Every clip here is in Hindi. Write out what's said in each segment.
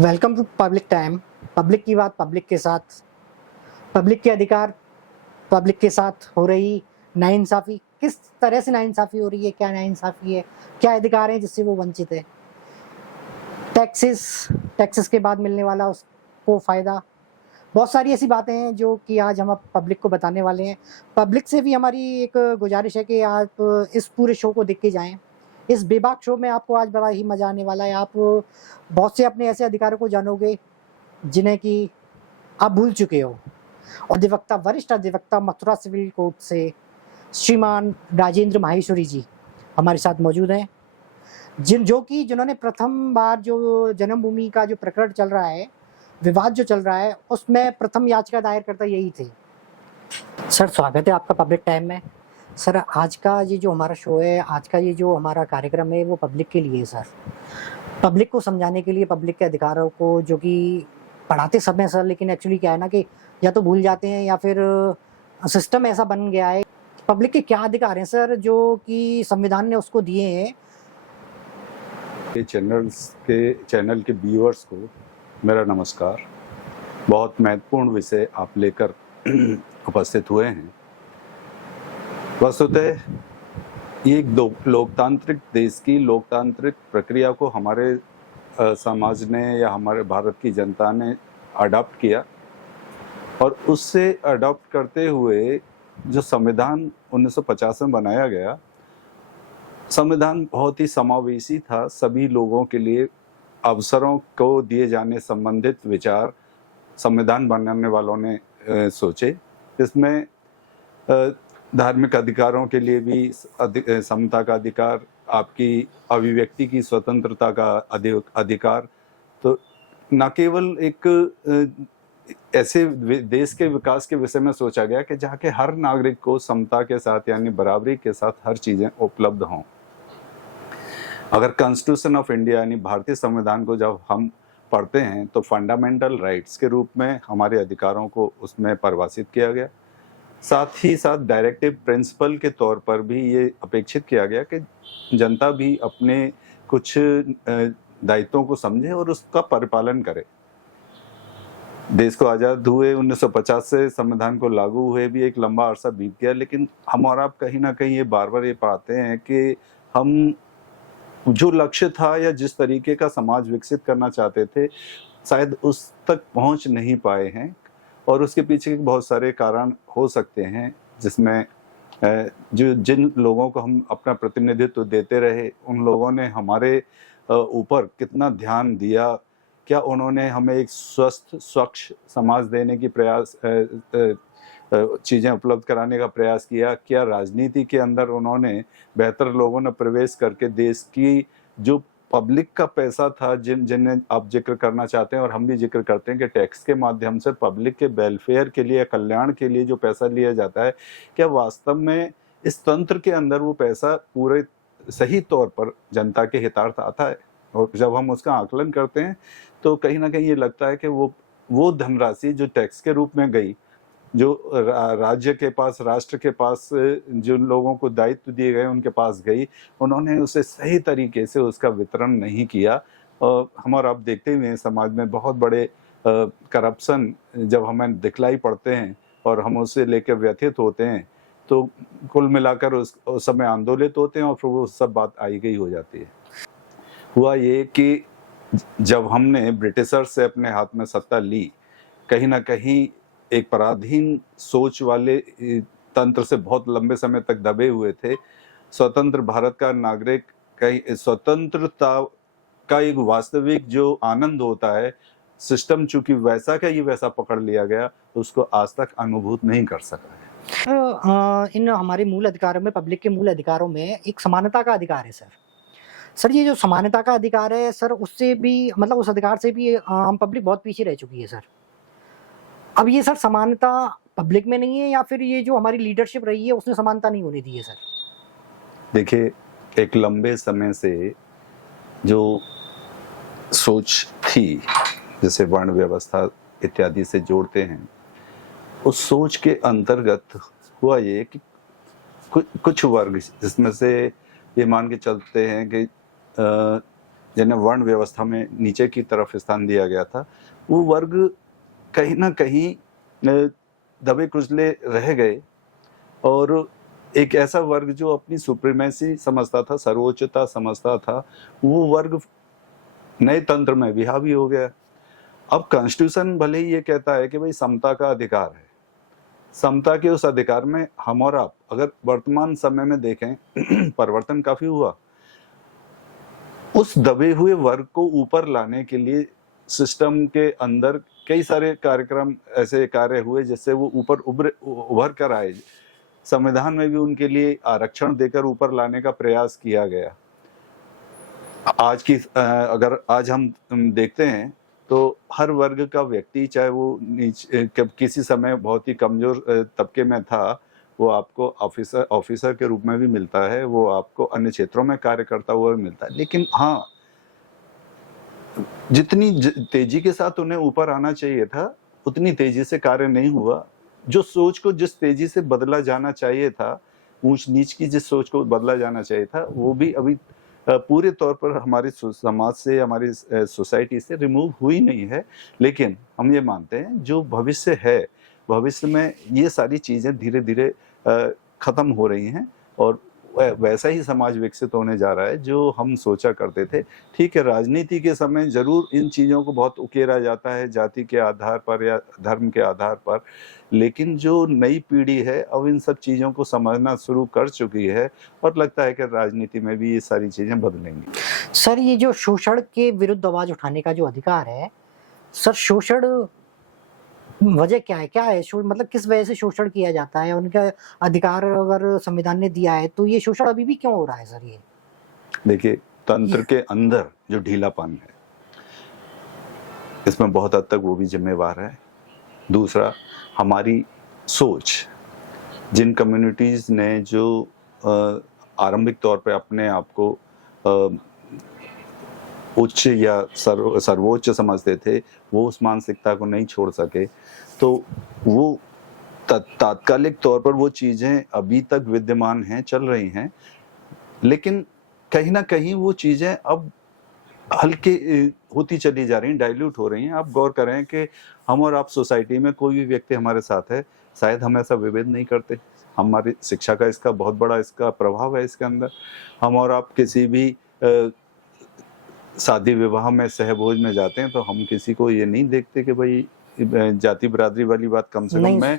Welcome to public time. Public की बात पब्लिक के साथ, पब्लिक के अधिकार पब्लिक के साथ हो रही नाइंसाफ़ी। किस तरह से नाइंसाफ़ी हो रही है, क्या नाइंसाफ़ी है, क्या अधिकार हैं जिससे वो वंचित है। टैक्सेस टैक्सेस के बाद मिलने वाला उसको फ़ायदा, बहुत सारी ऐसी बातें हैं जो कि आज हम पब्लिक को बताने वाले हैं। पब्लिक से भी हमारी एक गुजारिश है कि आप इस पूरे शो को देख के जाएँ। इस बेबाक शो में आपको आज बड़ा ही मज़ा आने वाला है। आप बहुत से अपने ऐसे अधिकारों को जानोगे जिन्हें कि आप भूल चुके हो। अधिवक्ता, वरिष्ठ अधिवक्ता मथुरा सिविल कोर्ट से श्रीमान राजेंद्र माहेश्वरी जी हमारे साथ मौजूद हैं, जिन्होंने प्रथम बार जो जन्मभूमि का जो प्रकरण चल रहा है, विवाद जो चल रहा है, उसमें प्रथम याचिका दायर यही थे। सर, स्वागत है आपका पब्लिक टाइम में। सर, आज का ये जो हमारा शो है, आज का ये जो हमारा कार्यक्रम है, वो पब्लिक के लिए है सर। पब्लिक को समझाने के लिए, पब्लिक के अधिकारों को, जो कि पढ़ाते सब हैं सर, लेकिन एक्चुअली क्या है ना कि या तो भूल जाते हैं या फिर सिस्टम ऐसा बन गया है। पब्लिक के क्या अधिकार हैं सर जो कि संविधान ने उसको दिए हैं। चैनल के व्यूअर्स को मेरा नमस्कार। बहुत महत्वपूर्ण विषय आप लेकर उपस्थित हुए हैं। वस्तुतः ये एक लोकतांत्रिक देश की लोकतांत्रिक प्रक्रिया को हमारे समाज ने या हमारे भारत की जनता ने अडॉप्ट किया, और उससे अडॉप्ट करते हुए जो संविधान 1950 में बनाया गया, संविधान बहुत ही समावेशी था। सभी लोगों के लिए अवसरों को दिए जाने संबंधित विचार संविधान बनाने वालों ने सोचे। इसमें धार्मिक अधिकारों के लिए भी समता का अधिकार, आपकी अभिव्यक्ति की स्वतंत्रता का अधिकार, तो न केवल एक ऐसे देश के विकास के विषय में सोचा गया कि जहाँ के हर नागरिक को समता के साथ यानी बराबरी के साथ हर चीजें उपलब्ध हों। अगर कॉन्स्टिट्यूशन ऑफ इंडिया यानी भारतीय संविधान को जब हम पढ़ते हैं तो फंडामेंटल राइट्स के रूप में हमारे अधिकारों को उसमें परिभाषित किया गया। साथ ही साथ डायरेक्टिव प्रिंसिपल के तौर पर भी ये अपेक्षित किया गया कि जनता भी अपने कुछ दायित्वों को समझे और उसका परिपालन करे। देश को आज़ाद हुए 1950 से संविधान को लागू हुए भी एक लंबा अरसा बीत गया, लेकिन हम और आप कहीं ना कहीं ये बार बार ये पाते हैं कि हम जो लक्ष्य था या जिस तरीके का समाज विकसित करना चाहते थे, शायद उस तक पहुंच नहीं पाए हैं। और उसके पीछे बहुत सारे कारण हो सकते हैं, जिसमें जिन लोगों को हम अपना प्रतिनिधित्व देते रहे, उन लोगों ने हमारे ऊपर कितना ध्यान दिया, क्या उन्होंने हमें एक स्वस्थ स्वच्छ समाज देने की प्रयास चीज़ें उपलब्ध कराने का प्रयास किया, क्या राजनीति के अंदर उन्होंने बेहतर लोगों ने प्रवेश करके देश की जो पब्लिक का पैसा था, जिन्हें आप जिक्र करना चाहते हैं और हम भी जिक्र करते हैं कि टैक्स के माध्यम से पब्लिक के वेलफेयर के लिए, कल्याण के लिए जो पैसा लिया जाता है, क्या वास्तव में इस तंत्र के अंदर वो पैसा पूरे सही तौर पर जनता के हितार्थ आता है। और जब हम उसका आकलन करते हैं तो कहीं ना कहीं ये लगता है कि वो धनराशि जो टैक्स के रूप में गई, जो राज्य के पास, राष्ट्र के पास जो लोगों को दायित्व दिए गए उनके पास गई, उन्होंने उसे सही तरीके से उसका वितरण नहीं किया। हम और आप देखते हुए समाज में बहुत बड़े करप्शन जब हमें दिखलाई पड़ते हैं और हम उससे लेकर व्यथित होते हैं, तो कुल मिलाकर उस समय आंदोलित होते हैं और फिर वो सब बात आई गई हो जाती है। हुआ ये कि जब हमने ब्रिटिशर से अपने हाथ में सत्ता ली, कहीं ना कहीं एक पराधीन सोच वाले तंत्र से बहुत लंबे समय तक दबे हुए थे। स्वतंत्र भारत का नागरिक कहीं स्वतंत्रता का एक वास्तविक जो आनंद होता है, सिस्टम चूंकि वैसा का ही वैसा पकड़ लिया गया, उसको आज तक अनुभूत नहीं कर सका है। इन हमारे मूल अधिकारों में, पब्लिक के मूल अधिकारों में एक समानता का अधिकार है सर, ये जो समानता का अधिकार है सर, उससे भी मतलब उस अधिकार से भी हम पब्लिक बहुत पीछे रह चुकी है सर। अब ये सर समानता पब्लिक में नहीं है या फिर ये जो हमारी लीडरशिप रही है उसने समानता नहीं होने दी है सर? देखिए, एक लंबे समय से जो सोच थी, जैसे वर्ण व्यवस्था इत्यादि से जोड़ते हैं, उस सोच के अंतर्गत हुआ ये कि कुछ वर्ग, जिसमें से ये मान के चलते हैं कि जिन्हें वर्ण व्यवस्था में नीचे की तरफ स्थान दिया गया था, वो वर्ग कहीं ना कहीं दबे कुचले रह गए, और एक ऐसा वर्ग जो अपनी सुप्रीमेसी समझता था, सर्वोच्चता समझता था, वो वर्ग नए तंत्र में भी हावी हो गया। अब कॉन्स्टिट्यूशन भले ही ये कहता है कि भाई समता का अधिकार है, समता के उस अधिकार में हम और आप अगर वर्तमान समय में देखें परिवर्तन काफी हुआ। उस दबे हुए वर्ग को ऊपर लाने के लिए सिस्टम के अंदर कई सारे कार्यक्रम ऐसे कार्य हुए जिससे वो ऊपर उभर कर आए। संविधान में भी उनके लिए आरक्षण देकर ऊपर लाने का प्रयास किया गया। अगर आज हम देखते हैं तो हर वर्ग का व्यक्ति, चाहे वो किसी समय बहुत ही कमजोर तबके में था, वो आपको ऑफिसर के रूप में भी मिलता है, वो आपको अन्य क्षेत्रों में कार्य करता हुआ भी मिलता है। लेकिन हाँ, जितनी तेजी के साथ उन्हें ऊपर आना चाहिए था उतनी तेजी से कार्य नहीं हुआ। जो सोच को जिस तेजी से बदला जाना चाहिए था, ऊंच नीच की जिस सोच को बदला जाना चाहिए था, वो भी अभी पूरे तौर पर हमारे समाज से, हमारी सोसाइटी से रिमूव हुई नहीं है। लेकिन हम ये मानते हैं जो भविष्य है, भविष्य में ये सारी चीजें धीरे धीरे खत्म हो रही हैं और वैसा ही समाज विकसित होने जा रहा है जो हम सोचा करते थे। ठीक है, राजनीति के समय जरूर इन चीज़ों को बहुत उकेरा जाता है जाति के आधार पर या धर्म के आधार पर, लेकिन जो नई पीढ़ी है अब इन सब चीज़ों को समझना शुरू कर चुकी है और लगता है कि राजनीति में भी ये सारी चीज़ें बदलेंगी। सर, ये जो शोषण के विरुद्ध आवाज उठाने का जो अधिकार है, सर शोषण वजह क्या है? क्या है मतलब किस वजह से शोषण किया जाता है? उनका अधिकार अगर संविधान ने दिया है तो ये शोषण अभी भी क्यों हो रहा है सर? ये देखिए, तंत्र के अंदर जो ढीलापन है, इसमें बहुत हद तक वो भी जिम्मेवार है। दूसरा, हमारी सोच, जिन कम्युनिटीज ने जो आरंभिक तौर पे अपने आप को उच्च या सर्वोच्च समझते थे, वो उस मानसिकता को नहीं छोड़ सके, तो वो तात्कालिक तौर पर वो चीजें अभी तक विद्यमान हैं, चल रही हैं, लेकिन कहीं ना कहीं वो चीजें अब हल्के होती चली जा रही हैं, डाइल्यूट हो रही हैं। आप गौर करें कि हम और आप सोसाइटी में कोई भी व्यक्ति हमारे साथ है, शायद हम ऐसा विभेद नहीं करते। हमारी शिक्षा का इसका बहुत बड़ा इसका प्रभाव है इसके अंदर। हम और आप किसी भी शादी विवाह में सहभोज में जाते हैं तो हम किसी को ये नहीं देखते कि भाई जाति बिरादरी वाली बात। कम से कम मैं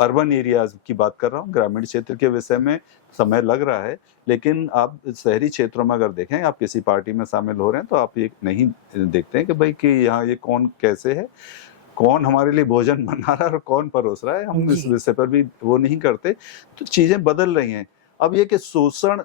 अर्बन एरियाज की बात कर रहा हूँ, ग्रामीण क्षेत्र के विषय में समय लग रहा है, लेकिन आप शहरी क्षेत्रों में अगर देखें, आप किसी पार्टी में शामिल हो रहे हैं तो आप ये नहीं देखते हैं कि भाई कि यहाँ ये कौन कैसे है, कौन हमारे लिए भोजन बना रहा है और कौन परोस रहा है, हम इस विषय पर भी वो नहीं करते। तो चीजें बदल रही हैं। अब ये कि शोषण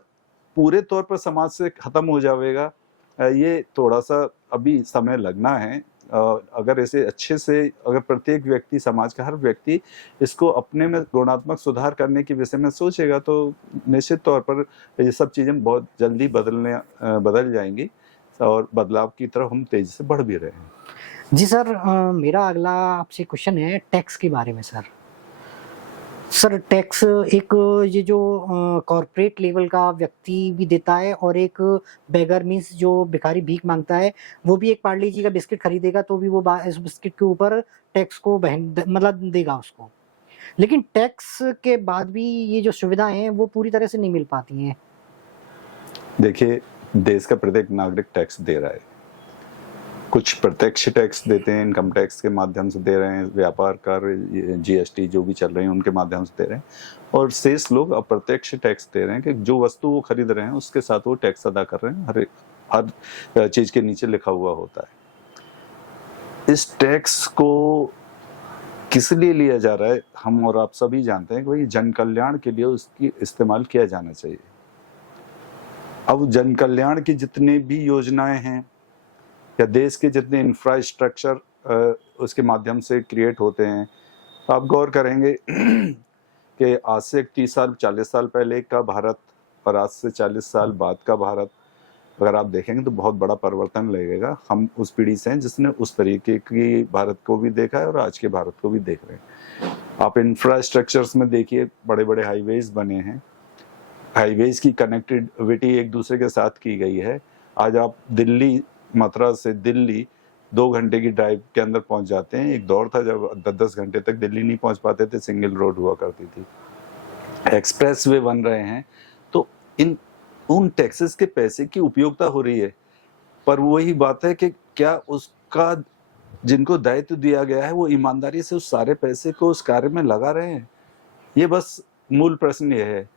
पूरे तौर पर समाज से खत्म हो जाएगा, ये थोड़ा सा अभी समय लगना है। अगर ऐसे अच्छे से अगर प्रत्येक व्यक्ति, समाज का हर व्यक्ति इसको अपने में गुणात्मक सुधार करने के विषय में सोचेगा तो निश्चित तौर पर ये सब चीजें बहुत जल्दी बदल जाएंगी और बदलाव की तरफ हम तेजी से बढ़ भी रहे हैं। जी सर, मेरा अगला आपसे क्वेश्चन है टैक्स के बारे में। सर टैक्स एक ये जो कॉर्पोरेट लेवल का व्यक्ति भी देता है और एक बेगर मीन्स जो भिखारी भीख मांगता है वो भी एक पार्ले जी का बिस्किट खरीदेगा तो भी वो इस बिस्किट के ऊपर टैक्स को मतलब देगा उसको। लेकिन टैक्स के बाद भी ये जो सुविधाएं हैं वो पूरी तरह से नहीं मिल पाती हैं। देखिए, देश का प्रत्येक नागरिक टैक्स दे रहा है। कुछ प्रत्यक्ष टैक्स देते हैं, इनकम टैक्स के माध्यम से दे रहे हैं, व्यापार कर जीएसटी जो भी चल रहे हैं उनके माध्यम से दे रहे हैं, और शेष लोग अप्रत्यक्ष टैक्स दे रहे हैं कि जो वस्तु वो खरीद रहे हैं उसके साथ वो टैक्स अदा कर रहे हैं। हर चीज के नीचे लिखा हुआ होता है। इस टैक्स को किस लिए लिया जा रहा है, हम और आप सभी जानते हैं कि भाई जन कल्याण के लिए उसकी इस्तेमाल किया जाना चाहिए। अब जन कल्याण की जितनी भी योजनाएं हैं या देश के जितने इंफ्रास्ट्रक्चर उसके माध्यम से क्रिएट होते हैं, आप गौर करेंगे कि आज से 30 साल 40 साल पहले का भारत और आज से 40 साल बाद का भारत अगर आप देखेंगे तो बहुत बड़ा परिवर्तन लगेगा। हम उस पीढ़ी से हैं जिसने उस तरीके की भारत को भी देखा है और आज के भारत को भी देख रहे हैं। आप इंफ्रास्ट्रक्चर्स में देखिए, बड़े बड़े हाईवेज बने हैं, हाईवेज की कनेक्टिविटी एक दूसरे के साथ की गई है। आज आप दिल्ली, मथुरा से दिल्ली 2 घंटे की ड्राइव के अंदर पहुंच जाते हैं। एक दौर था जब 10-10 घंटे तक दिल्ली नहीं पहुंच पाते थे, सिंगल रोड हुआ करती थी। एक्सप्रेस वे बन रहे हैं, तो उन टैक्सेस के पैसे की उपयोगिता हो रही है, पर वही बात है कि क्या उसका जिनको दायित्व दिया गया है वो ईमानदारी से उस सारे पैसे को उस कार्य में लगा रहे हैं? ये बस मूल प्रश्न ये है।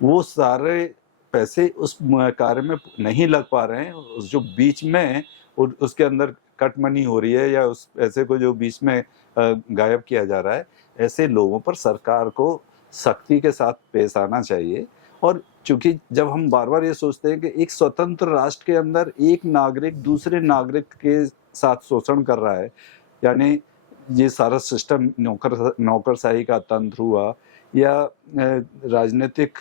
वो सारे पैसे उस कार्य में नहीं लग पा रहे हैं, जो बीच में उसके अंदर कट मनी हो रही है या उस पैसे को जो बीच में गायब किया जा रहा है, ऐसे लोगों पर सरकार को सख्ती के साथ पेश आना चाहिए। और चूंकि जब हम बार बार ये सोचते हैं कि एक स्वतंत्र राष्ट्र के अंदर एक नागरिक दूसरे नागरिक के साथ शोषण कर रहा है, यानी ये सारा सिस्टम नौकरशाही का तंत्र हुआ या राजनीतिक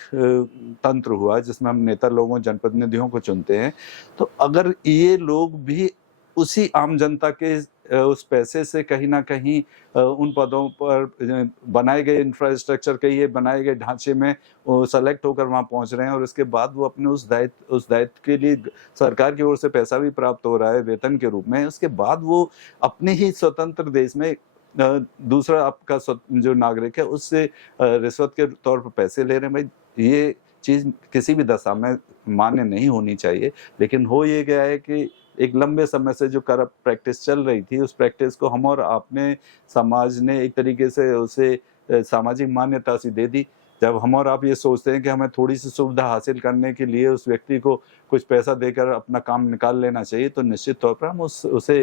तंत्र हुआ जिसमें हम नेता लोगों जनप्रतिनिधियों को चुनते हैं, तो अगर ये लोग भी उसी आम जनता के उस पैसे से कहीं ना कहीं उन पदों पर बनाए गए इंफ्रास्ट्रक्चर के ये बनाए गए ढांचे में सेलेक्ट होकर वहां पहुंच रहे हैं और उसके बाद वो अपने उस दायित्व के लिए सरकार की ओर से पैसा भी प्राप्त हो रहा है वेतन के रूप में, उसके बाद वो अपने ही स्वतंत्र देश में दूसरा आपका जो नागरिक है उससे रिश्वत के तौर पर पैसे ले रहे हैं। भाई ये चीज किसी भी दशा में मान्य नहीं होनी चाहिए। लेकिन हो ये गया है कि एक लंबे समय से जो करप्ट प्रैक्टिस चल रही थी, उस प्रैक्टिस को हम और आपने समाज ने एक तरीके से उसे सामाजिक मान्यता सी दे दी। जब हम और आप ये सोचते हैं कि हमें थोड़ी सी सुविधा हासिल करने के लिए उस व्यक्ति को कुछ पैसा देकर अपना काम निकाल लेना चाहिए, तो निश्चित तौर पर हम उसे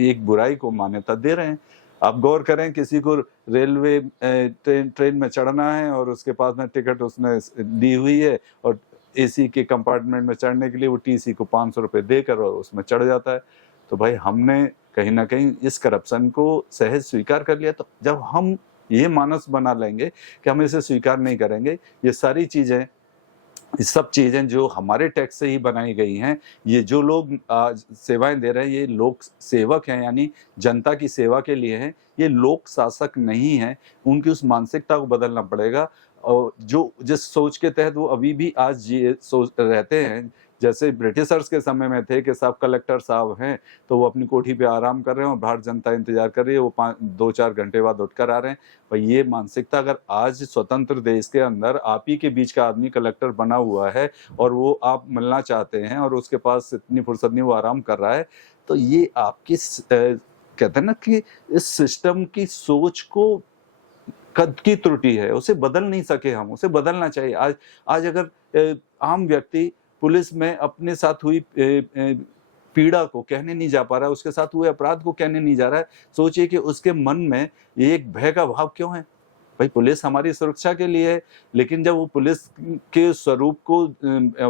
एक बुराई को मान्यता दे रहे हैं। आप गौर करें, किसी को रेलवे ट्रेन में चढ़ना है और उसके पास में टिकट उसने दी हुई है और एसी के कंपार्टमेंट में चढ़ने के लिए वो टीसी को 500 रुपये देकर और उसमें चढ़ जाता है। तो भाई हमने कहीं ना कहीं इस करप्शन को सहज स्वीकार कर लिया। तो जब हम ये मानस बना लेंगे कि हम इसे स्वीकार नहीं करेंगे, ये सारी चीजें, ये सब चीजें जो हमारे टैक्स से ही बनाई गई हैं, ये जो लोग सेवाएं दे रहे हैं ये लोक सेवक हैं, यानी जनता की सेवा के लिए हैं, ये लोक शासक नहीं है। उनकी उस मानसिकता को बदलना पड़ेगा और जो जिस सोच के तहत वो अभी भी आज ये सोच रहते हैं, जैसे ब्रिटिशर्स के समय में थे कि सब कलेक्टर साहब हैं तो वो अपनी कोठी पे आराम कर रहे हैं और बाहर जनता इंतजार कर रही है, वो 2-4 घंटे बाद उठकर आ रहे हैं। भाई ये मानसिकता अगर आज स्वतंत्र देश के अंदर आप ही के बीच का आदमी कलेक्टर बना हुआ है और वो आप मिलना चाहते हैं और उसके पास इतनी फुर्सत नहीं, वो आराम कर रहा है, तो ये आपकी कहते हैं ना कि इस सिस्टम की सोच को कद की त्रुटि है, उसे बदल नहीं सके हम, उसे बदलना चाहिए। आज अगर आम व्यक्ति पुलिस में अपने साथ हुई पीड़ा को कहने नहीं जा पा रहा है, उसके साथ हुए अपराध को कहने नहीं जा रहा है, सोचिए कि उसके मन में ये एक भय का भाव क्यों है। भाई पुलिस हमारी सुरक्षा के लिए है, लेकिन जब वो पुलिस के स्वरूप को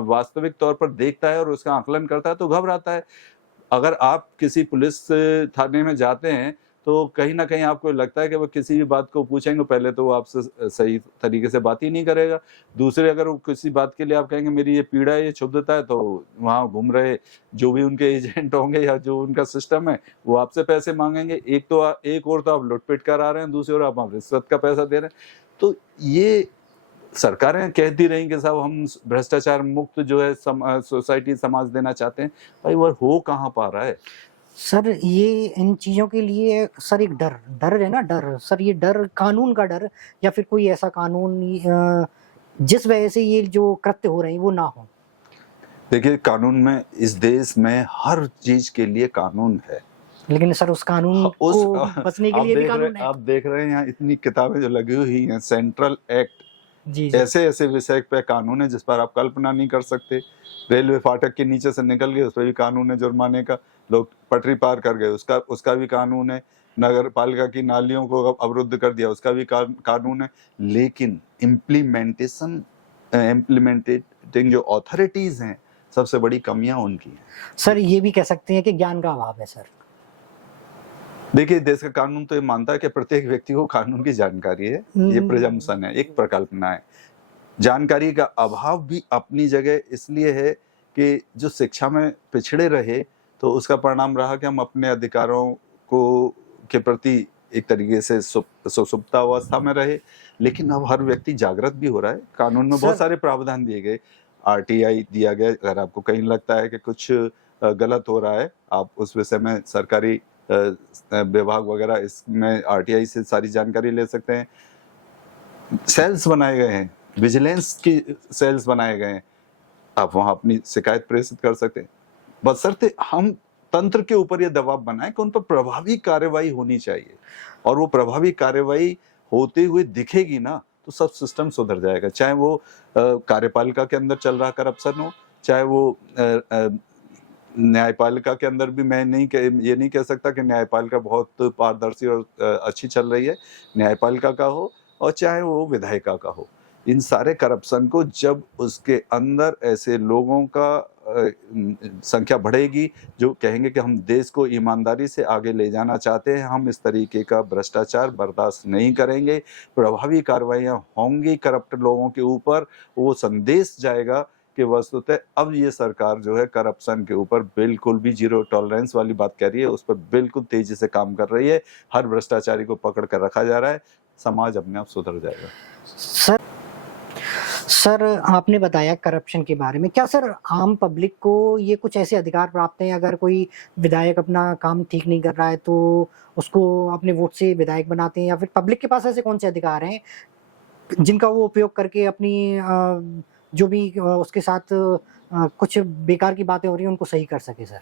वास्तविक तौर पर देखता है और उसका आकलन करता है तो घबराता है। अगर आप किसी पुलिस थाने में जाते हैं तो कहीं ना कहीं आपको लगता है कि वो किसी भी बात को पूछेंगे, पहले तो वो आपसे सही तरीके से बात ही नहीं करेगा। दूसरे, अगर वो किसी बात के लिए आप कहेंगे मेरी ये पीड़ा है, ये क्षुब्धता है, तो वहाँ घूम रहे जो भी उनके एजेंट होंगे या जो उनका सिस्टम है वो आपसे पैसे मांगेंगे। एक और तो आप लुटपिट करा रहे हैं, दूसरी ओर आप रिश्वत का पैसा दे रहे हैं। तो ये सरकारें कहती रही कि साहब हम भ्रष्टाचार मुक्त जो है सोसाइटी समाज देना चाहते हैं, भाई वह हो कहाँ पा रहा है। सर ये इन चीजों के लिए सर एक डर है ना, डर सर, ये डर कानून का डर या फिर कोई ऐसा कानून जिस वजह से ये जो कृत्य हो रहे हैं वो ना हो। देखिए, कानून में, इस देश में हर चीज के लिए कानून है, लेकिन सर उस कानून को बचने के लिए भी कानून है। आप देख रहे हैं यहाँ इतनी किताबें जो लगी हुई हैं, सेंट्रल एक्ट, जी। ऐसे ऐसे विषय पे कानून है जिस पर आप कल्पना नहीं कर सकते। रेलवे फाटक के नीचे से निकल गए उस पर भी कानून है जुर्माने का, लोग पटरी पार कर गए उसका भी कानून है, नगर पालिका की नालियों को अवरुद्ध कर दिया उसका भी कानून है। लेकिन इम्प्लीमेंटिंग जो अथॉरिटीज हैं, सबसे बड़ी कमियां उनकी हैं। सर ये भी कह सकते हैं कि ज्ञान का अभाव है सर। देखिए, देश का कानून तो ये मानता है कि प्रत्येक व्यक्ति को कानून की जानकारी है, ये प्रिजम्पशन है, एक प्रकल्पना है। जानकारी का अभाव भी अपनी जगह इसलिए है कि जो शिक्षा में पिछड़े रहे तो उसका परिणाम रहा कि हम अपने अधिकारों के प्रति एक तरीके से सुसुप्तावस्था में रहे। लेकिन अब हर व्यक्ति जागृत भी हो रहा है, कानून में बहुत सारे प्रावधान दिए गए। आरटीआई दिया गया। अगर आपको कहीं लगता है कि कुछ गलत हो रहा है, आप उस विषय में सरकारी विभाग वगैरह इसमें आरटीआई से सारी जानकारी ले सकते हैं। सेल्स बनाए गए हैं, विजिलेंस की सेल्स बनाए गए हैं, आप वहां अपनी शिकायत प्रेषित कर सकते हैं। बशर्ते हम तंत्र के ऊपर यह दबाव बनाए कि उन पर प्रभावी कार्रवाई होनी चाहिए, और वो प्रभावी कार्रवाई होते हुए दिखेगी ना, तो सब सिस्टम सुधर जाएगा। चाहे वो कार्यपालिका के अंदर चल रहा करप्शन हो, चाहे वो न्यायपालिका के अंदर भी। मैं ये नहीं कह सकता कि न्यायपालिका बहुत पारदर्शी और अच्छी चल रही है, न्यायपालिका का हो और चाहे वो विधायिका का हो। इन सारे करप्शन को जब उसके अंदर ऐसे लोगों का संख्या बढ़ेगी जो कहेंगे कि हम देश को ईमानदारी से आगे ले जाना चाहते हैं, हम इस तरीके का भ्रष्टाचार बर्दाश्त नहीं करेंगे, प्रभावी कार्रवाइयां होंगी करप्ट लोगों के ऊपर, वो संदेश जाएगा कि वस्तुतः अब ये सरकार जो है करप्शन के ऊपर बिल्कुल भी जीरो टॉलरेंस वाली बात कह रही है, उस पर बिल्कुल तेजी से काम कर रही है, हर भ्रष्टाचारी को पकड़ कर रखा जा रहा है, समाज अपने आप सुधर जाएगा। सर आपने बताया करप्शन के बारे में, क्या सर आम पब्लिक को ये कुछ ऐसे अधिकार प्राप्त हैं, अगर कोई विधायक अपना काम ठीक नहीं कर रहा है तो उसको अपने वोट से विधायक बनाते हैं, या फिर पब्लिक के पास ऐसे कौन से अधिकार हैं जिनका वो उपयोग करके अपनी जो भी उसके साथ कुछ बेकार की बातें हो रही हैं उनको सही कर सके? सर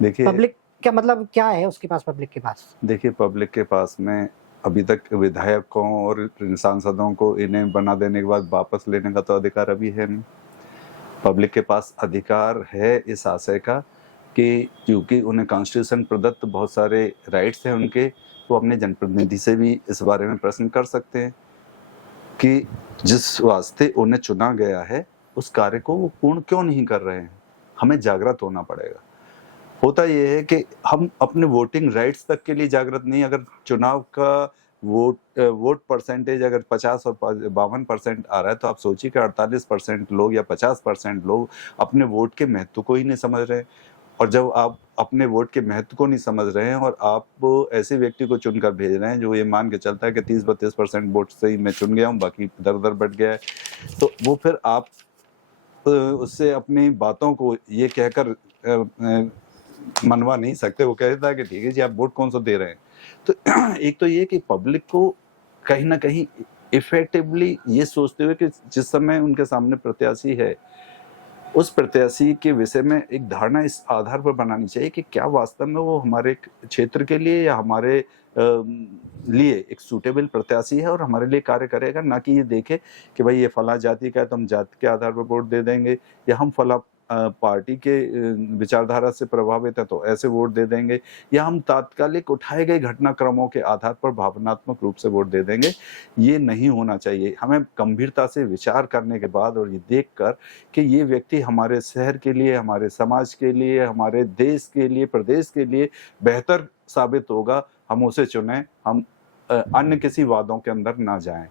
देखिए, पब्लिक क्या मतलब क्या है उसके पास, पब्लिक के पास? देखिए, पब्लिक के पास में अभी तक विधायकों और सांसदों को इन्हें बना देने के बाद वापस लेने का तो अधिकार अभी है नहीं। पब्लिक के पास अधिकार है इस आशय का कि क्योंकि उन्हें कॉन्स्टिट्यूशन प्रदत्त बहुत सारे राइट्स हैं उनके, वो अपने जनप्रतिनिधि से भी इस बारे में प्रश्न कर सकते हैं कि जिस वास्ते उन्हें चुना गया है उस कार्य को वो पूर्ण क्यों नहीं कर रहे हैं। हमें जागृत होना पड़ेगा। होता यह है कि हम अपने वोटिंग राइट्स तक के लिए जागृत नहीं। अगर चुनाव का वोट परसेंटेज अगर 50 और 52% आ रहा है, तो आप सोचिए कि 48% लोग या 50% लोग अपने वोट के महत्व को ही नहीं समझ रहे हैं। और जब आप अपने वोट के महत्व को नहीं समझ रहे हैं और आप ऐसे व्यक्ति को चुनकर भेज रहे हैं जो ये मान के चलता है कि 30-32% वोट से ही मैं चुन गया हूँ, बाकी इधर उधर बढ़ गया है, तो वो फिर आप उससे अपनी बातों को ये कहकर मनवा नहीं सकते। वो कहता है कि ठीक है जी, आप वोट कौन सा दे रहे हैं। तो एक तो ये कि पब्लिक को कहीं ना कहीं इफेक्टिवली ये सोचते हुए कि जिस समय उनके सामने प्रत्याशी है, उस प्रत्याशी के विषय में एक धारणा इस आधार पर बनानी चाहिए कि क्या वास्तव में वो हमारे क्षेत्र के लिए या हमारे लिए एक सूटेबल प्रत्याशी है और हमारे लिए कार्य करेगा, ना कि ये देखे कि भाई ये फला जाति का है तो हम जाति के आधार पर वोट दे देंगे, या हम फला पार्टी के विचारधारा से प्रभावित है तो ऐसे वोट दे देंगे, या हम तात्कालिक उठाए गए घटनाक्रमों के आधार पर भावनात्मक रूप से वोट दे देंगे। ये नहीं होना चाहिए। हमें गंभीरता से विचार करने के बाद और ये देखकर कि ये व्यक्ति हमारे शहर के लिए, हमारे समाज के लिए, हमारे देश के लिए, प्रदेश के लिए बेहतर साबित होगा, हम उसे चुनें। हम अन्य किसी वादों के अंदर ना जाएं,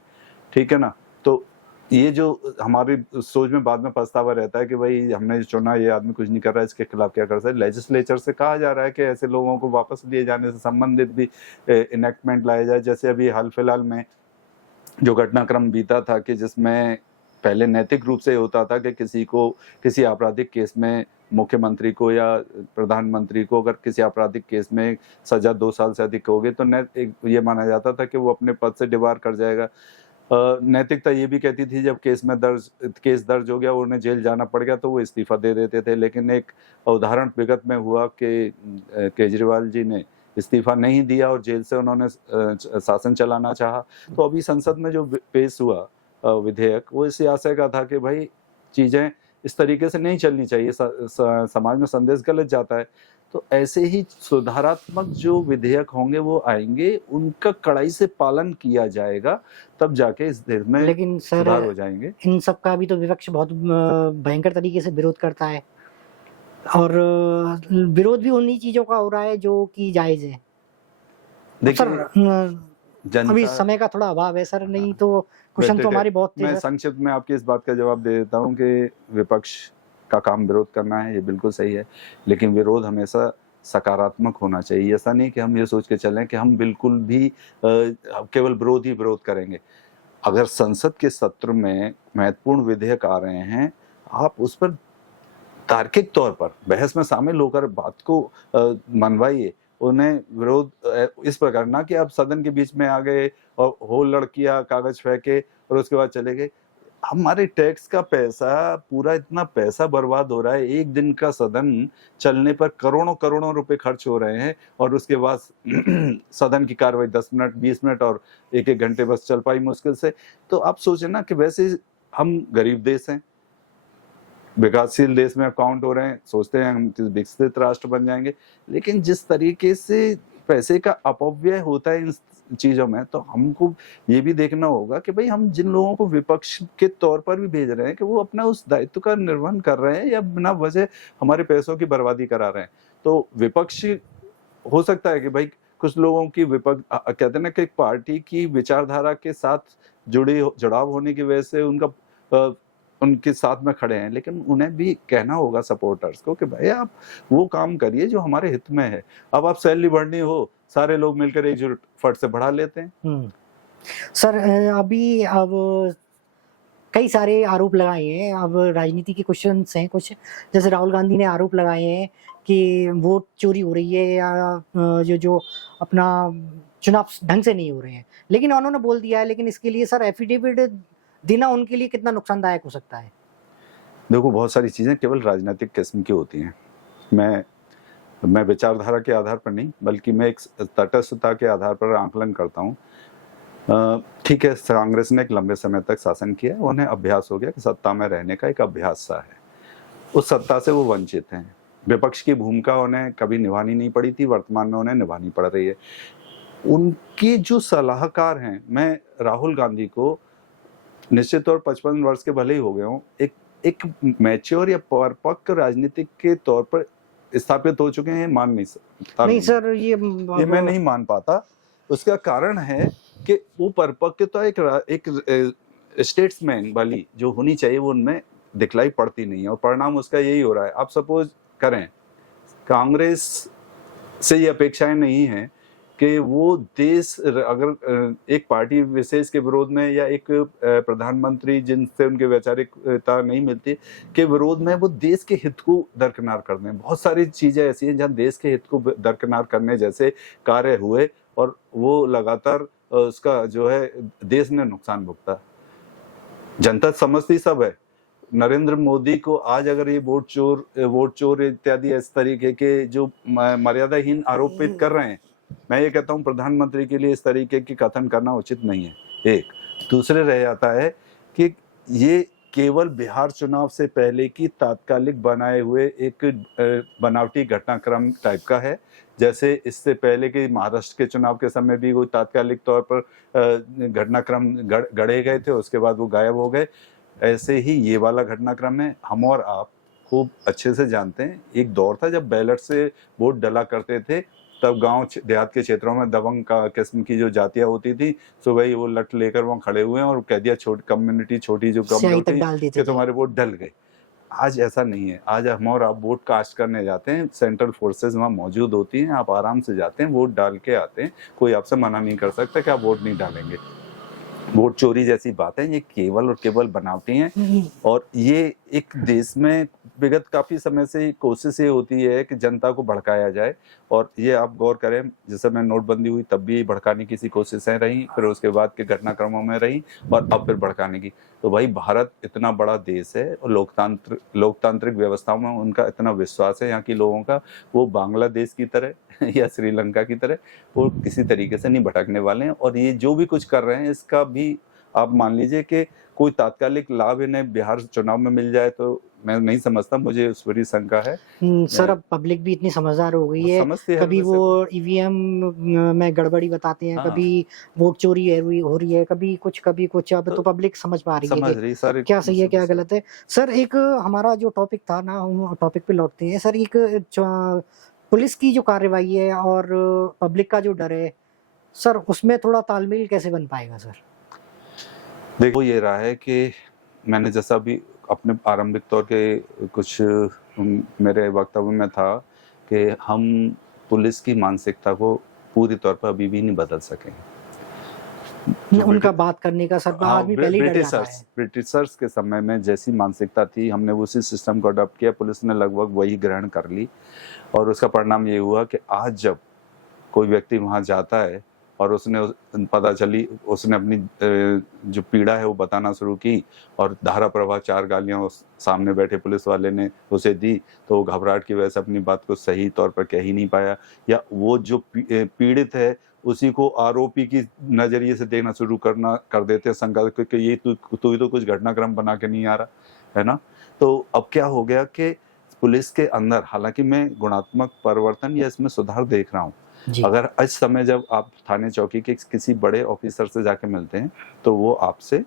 ठीक है ना। तो ये जो हमारी सोच में बाद में पछतावा रहता है कि भाई हमने चुना, ये आदमी कुछ नहीं कर रहा है, इसके खिलाफ क्या कर सकते। लेजिस्लेचर से कहा जा रहा है कि ऐसे लोगों को वापस लिए जाने से संबंधित भी इनेक्टमेंट लाया जाए। जैसे अभी हाल फिलहाल में जो घटनाक्रम बीता था कि जिसमें पहले नैतिक रूप से होता था कि किसी को किसी आपराधिक केस में मुख्यमंत्री को या प्रधानमंत्री को अगर किसी आपराधिक केस में सजा 2 साल से अधिक हो गई तो ये माना जाता था कि वो अपने पद से डिबार कर जाएगा। नैतिकता ये भी कहती थी जब केस दर्ज हो गया, उन्हें जेल जाना पड़ गया तो वो इस्तीफा दे देते थे। लेकिन एक उदाहरण विगत में हुआ कि केजरीवाल जी ने इस्तीफा नहीं दिया और जेल से उन्होंने शासन चलाना चाहा। तो अभी संसद में जो पेश हुआ विधेयक, वो इसी आशय का था कि भाई चीजें इस तरीके से नहीं चलनी चाहिए, समाज में संदेश गलत जाता है। तो ऐसे ही सुधारात्मक जो विधेयक होंगे वो आएंगे, उनका कड़ाई से पालन किया जाएगा, तब जाके इस देश में लेकिन सर सुधार हो जाएंगे। इन सब का भी तो विपक्ष बहुत भयंकर तरीके से विरोध करता है, और विरोध भी उन्हीं चीजों का हो रहा है जो कि जायज है। देखिए, अभी समय का थोड़ा अभाव है सर, नहीं तो क्वेश्चन तो हमारे बहुत थे। मैं संक्षिप्त में आपकी इस बात का जवाब दे देता हूँ कि विपक्ष का काम विरोध करना है, ये बिल्कुल सही है, लेकिन विरोध हमेशा सकारात्मक होना चाहिए। ऐसा नहीं कि हम ये सोच के चलें कि हम बिल्कुल भी केवल विरोध ही विरोध करेंगे। अगर संसद के सत्र में महत्वपूर्ण विधेयक आ रहे हैं, आप उस पर तार्किक तौर पर बहस में शामिल होकर बात को मनवाइए। उन्हें विरोध इस प्रकार ना कि आप सदन के बीच में आ गए और हो लड़कियां कागज फेंके और उसके बाद चले गए। हमारे टैक्स का पैसा, पूरा इतना पैसा बर्बाद हो रहा है, एक दिन का सदन चलने पर करोड़ों करोड़ों रुपए खर्च हो रहे हैं और उसके बाद सदन की कार्रवाई 10 मिनट 20 मिनट और एक एक घंटे बस चल पाई मुश्किल से। तो आप सोचें ना कि वैसे हम गरीब देश हैं, विकासशील देश में काउंट हो रहे हैं, सोचते हैं हम विकसित राष्ट्र बन जाएंगे, लेकिन जिस तरीके से पैसे का अपव्यय होता है इन चीजों में, तो हमको ये भी देखना होगा कि भाई हम जिन लोगों को विपक्ष के तौर पर भी भेज रहे हैं कि वो अपना उस दायित्व का निर्वहन कर रहे हैं या बिना वजह हमारे पैसों की बर्बादी करा रहे हैं। तो विपक्ष हो सकता है कि भाई कुछ लोगों की कहते हैं ना कि एक पार्टी की विचारधारा के साथ जुड़ाव होने की वजह से उनके साथ में खड़े हैं, लेकिन उन्हें भी कहना होगा सपोर्टर्स को कि भाई आप वो काम करिए जो हमारे हित में है। अब आप सैलरी बढ़नी हो, सारे लोग मिलकर एकजुट फट से बढ़ा लेते हैं। सर अब कई सारे आरोप लगाए हैं, अब राजनीति के क्वेश्चंस हैं कुछ, जैसे राहुल गांधी ने आरोप लगाए हैं कि वोट चोरी हो रही है या जो अपना चुनाव ढंग से नहीं हो रहे हैं, लेकिन उन्होंने बोल दिया है। लेकिन इसके लिए सर एफिडेविट देना उनके लिए कितना नुकसानदायक हो सकता है? देखो, बहुत सारी चीजें केवल राजनीतिक किस्म की होती हैं। मैं विचारधारा के आधार पर नहीं, बल्कि मैं एक तटस्थता के आधार पर आकलन करता हूँ। ठीक है, कांग्रेस ने एक लंबे समय तक शासन किया, उन्हें अभ्यास हो गया कि सत्ता में रहने का एक अभ्यास सा है, उस सत्ता से वो वंचित हैं। विपक्ष की भूमिका उन्हें कभी निभानी नहीं पड़ी थी, वर्तमान में उन्हें निभानी पड़ रही है। उनके जो सलाहकार हैं, मैं राहुल गांधी को निश्चित तौर 55 वर्ष के भले ही हो गए हों, एक मैच्योर या परिपक्व राजनीतिक के तौर पर स्थापित हो चुके हैं, मान नहीं सकता। नहीं सर, ये मैं नहीं मान पाता। उसका कारण है कि वो परिपक्वता एक स्टेट्समैन वाली जो होनी चाहिए वो उनमें दिखलाई पड़ती नहीं है, और परिणाम उसका यही हो रहा है। आप सपोज करें, कांग्रेस से ये अपेक्षाएं नहीं है कि वो देश, अगर एक पार्टी विशेष के विरोध में या एक प्रधानमंत्री जिनसे उनके वैचारिकता नहीं मिलती के विरोध में वो देश के हित को दरकिनार कर दें। बहुत सारी चीजें ऐसी हैं जहाँ देश के हित को दरकिनार करने जैसे कार्य हुए और वो लगातार उसका जो है देश ने नुकसान भुगता। जनता समझती सब है। नरेंद्र मोदी को आज अगर ये वोट चोर इत्यादि इस तरीके के जो मर्यादाहीन आरोपित कर रहे हैं, मैं ये कहता हूँ प्रधानमंत्री के लिए इस तरीके की कथन करना उचित नहीं है। एक दूसरे रह जाता है कि ये केवल बिहार चुनाव से पहले की तात्कालिक बनाए हुए एक बनावटी घटनाक्रम टाइप का है। जैसे इससे पहले के महाराष्ट्र के चुनाव के समय भी वो तात्कालिक तौर पर घटनाक्रम गढ़े गए थे, उसके बाद वो गायब हो गए। ऐसे ही ये वाला घटनाक्रम है। हम और आप खूब अच्छे से जानते हैं, एक दौर था जब बैलेट से वोट डला करते थे, तब गांव देहात के क्षेत्रों में दबंग का किस्म की जो जातियां होती थी, सो भाई वो लट लेकर वहां खड़े हुए हैं और कह दिया कम्युनिटी छोटी जो कम्युनिटी कि तुम्हारे वोट डल गए। आज ऐसा नहीं है। आज हम और आप वोट कास्ट करने जाते हैं, सेंट्रल फोर्सेस वहाँ मौजूद होती हैं, आप आराम से जाते हैं, वोट डाल के आते हैं, कोई आपसे मना नहीं कर सकता कि आप वोट नहीं डालेंगे। वोट चोरी जैसी बातें ये केवल और केवल बनावटी हैं, और ये एक देश में विगत काफी समय से कोशिश ये होती है कि जनता को भड़काया जाए। और ये आप गौर करें, जैसे मैं नोटबंदी हुई तब भी भड़काने की कोशिशें रही, फिर उसके बाद के घटनाक्रमों में रही, और अब फिर भड़काने की। तो भाई भारत इतना बड़ा देश है और लोकतांत्रिक व्यवस्थाओं में उनका इतना विश्वास है यहाँ के लोगों का, वो बांग्लादेश की तरह या श्रीलंका की तरह वो किसी तरीके से नहीं भटकने वाले हैं। और ये जो भी कुछ कर रहे हैं इसका भी आप मान लीजिए कि कोई तात्कालिक लाभ इन्हें बिहार चुनाव में मिल जाए तो मैं नहीं समझता, मुझे उस पर ही शंका है। सर अब पब्लिक भी इतनी समझदार हो गई है, कभी वो ईवीएम में गड़बड़ी बताते हैं, कभी वोट चोरी हो रही है, कभी कुछ। अब तो पब्लिक समझ पा रही है कि क्या सही है क्या गलत है। सर एक हमारा जो टॉपिक था ना, हम टॉपिक पे लौटते हैं। सर एक पुलिस की जो कार्रवाई है और पब्लिक का जो डर है, सर उसमें थोड़ा तालमेल कैसे बन पाएगा? सर देखो, ये रहा है कि मैंने जैसा भी अपने आरंभिक तौर के कुछ मेरे वक्तव्य में था कि हम पुलिस की मानसिकता को पूरी तौर पर अभी भी नहीं बदल सके। जो उनका बात करने का सर हाँ, आदमी पहले ही डर जाता है। ब्रिटिशर्स के समय में जैसी मानसिकता थी, हमने उसी सिस्टम को अडॉप्ट किया, पुलिस ने लगभग वही ग्रहण कर ली, और उसका परिणाम ये हुआ कि आज जब कोई व्यक्ति वहां जाता है और उसने अपनी जो पीड़ा है वो बताना शुरू की, और धारा प्रवाह 4 गालियां उस सामने बैठे पुलिस वाले ने उसे दी, तो वो घबराहट की वजह से अपनी बात को सही तौर पर कह ही नहीं पाया, या वो जो पीड़ित है उसी को आरोपी की नजरिए से देखना शुरू कर देते हैं, शंका, क्योंकि ये तू तो कुछ घटनाक्रम बना के नहीं आ रहा है ना। तो अब क्या हो गया कि पुलिस के अंदर, हालांकि मैं गुणात्मक परिवर्तन या इसमें सुधार देख रहा हूँ, अगर इस समय जब आप थाने चौकी के किसी बड़े ऑफिसर से जाके मिलते हैं तो वो आपसे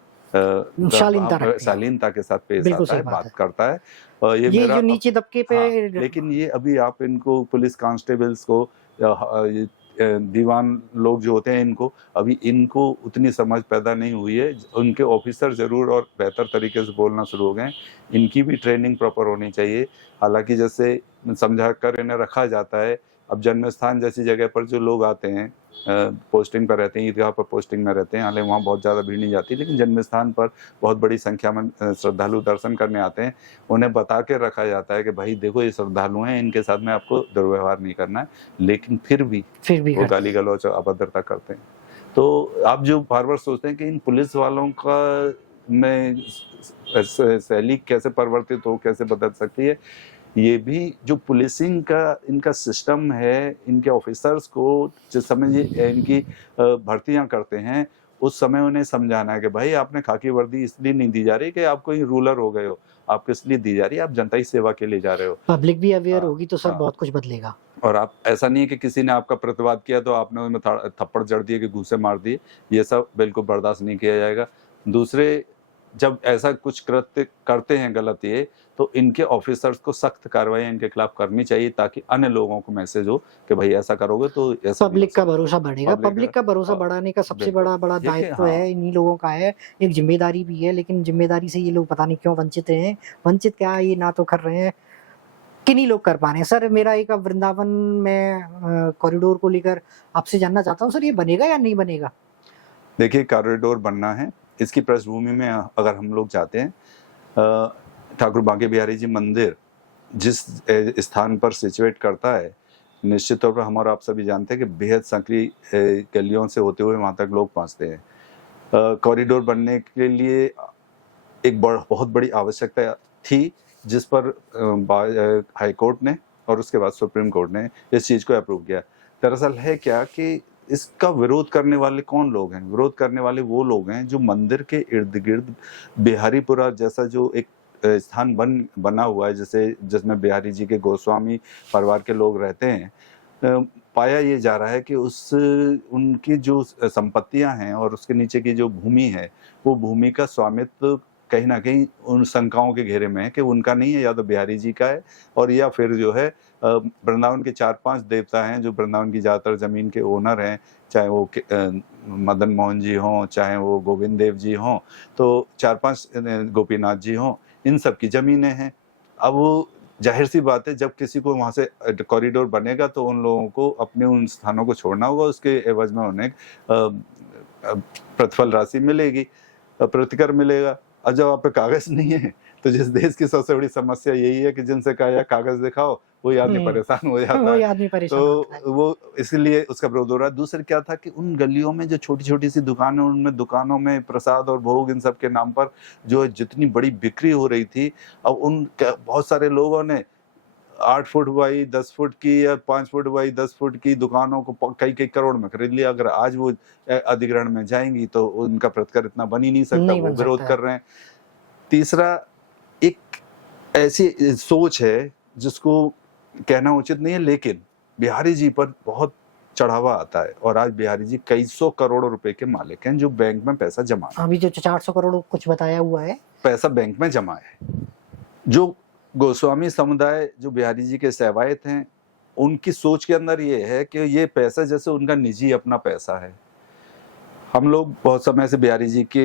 शालीनता के साथ पेश आता है, बात करता है। ये जो नीचे दबके पे हाँ, लेकिन ये अभी आप इनको पुलिस कांस्टेबल्स को दीवान लोग जो होते हैं इनको उतनी समझ पैदा नहीं हुई है। उनके ऑफिसर जरूर और बेहतर तरीके से बोलना शुरू हो गए, इनकी भी ट्रेनिंग प्रॉपर होनी चाहिए। हालांकि जैसे समझा कर इन्हें रखा जाता है, अब जन्म स्थान जैसी जगह पर जो लोग आते हैं, पोस्टिंग पर रहते हैं, ईदगाह पर पोस्टिंग में रहते हैं, हालांकि वहाँ बहुत ज़्यादा भीड़ नहीं जाती, लेकिन जन्म स्थान पर बहुत बड़ी संख्या में श्रद्धालु दर्शन करने आते हैं। उन्हें बता के रखा जाता है कि भाई देखो ये श्रद्धालु हैं, इनके साथ में आपको दुर्व्यवहार नहीं करना है, लेकिन फिर भी वो गाली गलौज अभद्रता करते हैं। तो आप जो बार बार सोचते हैं कि इन पुलिस वालों का में शैली कैसे परिवर्तित हो, कैसे बदल सकती है, ये भी जो पुलिसिंग का इनका सिस्टम है, इनके ऑफिसर्स को जिस समय ये इनकी भर्तियां करते हैं उस समय उन्हें समझाना है कि भाई आपने खाकी वर्दी इसलिए नहीं दी जा रही कि आप कोई रूलर हो गए हो, आपको इसलिए दी जा रही है, आप जनता की सेवा के लिए जा रहे हो। पब्लिक भी अवेयर होगी तो सर बहुत कुछ बदलेगा। और आप ऐसा नहीं है कि किसी ने आपका प्रतिवाद किया तो आपने उसमें थप्पड़ जड़ दिए कि घूसे मार दिए, ये सब बिल्कुल बर्दाश्त नहीं किया जाएगा। दूसरे, जब ऐसा कुछ कृत्य करते हैं गलत ये, तो इनके ऑफिसर्स को सख्त कार्रवाई इनके खिलाफ करनी चाहिए, ताकि अन्य लोगों को मैसेज हो कि भाई ऐसा करोगे तो ऐसा पब्लिक का भरोसा बढ़ेगा। पब्लिक का भरोसा बढ़ाने का सबसे बड़ा दायित्व है, इन्हीं लोगों का है, एक जिम्मेदारी भी है, लेकिन जिम्मेदारी से ये लोग पता नहीं क्यों वंचित हैं। वंचित क्या, ये ना तो कर रहे हैं, किन्हीं लोग कर पा रहे हैं। सर मेरा एक वृंदावन में कॉरिडोर को लेकर आपसे जानना चाहता हूँ, सर ये बनेगा या नहीं बनेगा? देखिए, कॉरिडोर बनना है, इसकी पृष्ठभूमि में अगर हम लोग जाते हैं, ठाकुर बांके बिहारी जी मंदिर जिस स्थान पर सिचुएट करता है, निश्चित तौर पर हम और आप सभी जानते हैं कि बेहद संकरी गलियों से होते हुए वहाँ तक लोग पहुँचते हैं। कॉरिडोर बनने के लिए एक बहुत बड़ी आवश्यकता थी, जिस पर हाई कोर्ट ने और उसके बाद सुप्रीम कोर्ट ने इस चीज़ को अप्रूव किया। दरअसल है क्या कि इसका विरोध करने वाले कौन लोग हैं? विरोध करने वाले वो लोग हैं जो मंदिर के इर्द गिर्द बिहारीपुरा जैसा जो एक स्थान बना हुआ है, जिसमें बिहारी जी के गोस्वामी परिवार के लोग रहते हैं। पाया ये जा रहा है कि उनकी जो संपत्तियां हैं और उसके नीचे की जो भूमि है, वो भूमि का स्वामित्व कहीं ना कहीं उन शंकाओं के घेरे में है कि उनका नहीं है, या तो बिहारी जी का है, और या फिर जो है वृंदावन के 4-5 देवता हैं जो वृंदावन की ज़्यादातर ज़मीन के ओनर हैं, चाहे वो मदन मोहन जी हों, चाहे वो गोविंद देव जी हों, तो 4-5 गोपीनाथ जी हों, इन सब की ज़मीनें हैं। अब वो जाहिर सी बात है, जब किसी को वहाँ से कॉरिडोर बनेगा तो उन लोगों को अपने उन स्थानों को छोड़ना होगा, उसके एवज में उन्हें प्रतिफल राशि मिलेगी, प्रतिकर मिलेगा। और जब आप पे कागज नहीं है, तो जिस देश की सबसे बड़ी समस्या यही है कि जिनसे कहा कागज दिखाओ, वो आदमी परेशान हो जाता है। तो वो इसलिए उसका विरोध हो रहा है। दूसरा क्या था कि उन गलियों में जो छोटी छोटी सी दुकानें, उनमें दुकानों में प्रसाद और भोग इन सब के नाम पर जो जितनी बड़ी बिक्री हो रही थी, अब उन बहुत सारे लोगों ने 8 फुट बाई 10 फुट की या 5 फुट बाई 10 फुट की दुकानों को कई करोड़ में खरीद लिया। अगर आज वो अधिग्रहण में जाएंगी तो उनका प्रतिकर इतना बन ही नहीं सकता, वो विरोध कर रहे हैं। तीसरा, एक ऐसी सोच है जिसको कहना उचित नहीं है, लेकिन बिहारी जी पर बहुत चढ़ावा आता है, और आज बिहारी जी कई सौ करोड़ रुपए के मालिक हैं, जो बैंक में पैसा जमा है। अभी जो 400 करोड़ कुछ बताया हुआ है, पैसा बैंक में जमा है। जो गोस्वामी समुदाय जो बिहारी जी के सेवायत हैं, उनकी सोच के अंदर ये है कि ये पैसा जैसे उनका निजी अपना पैसा है। हम लोग बहुत समय से बिहारी जी के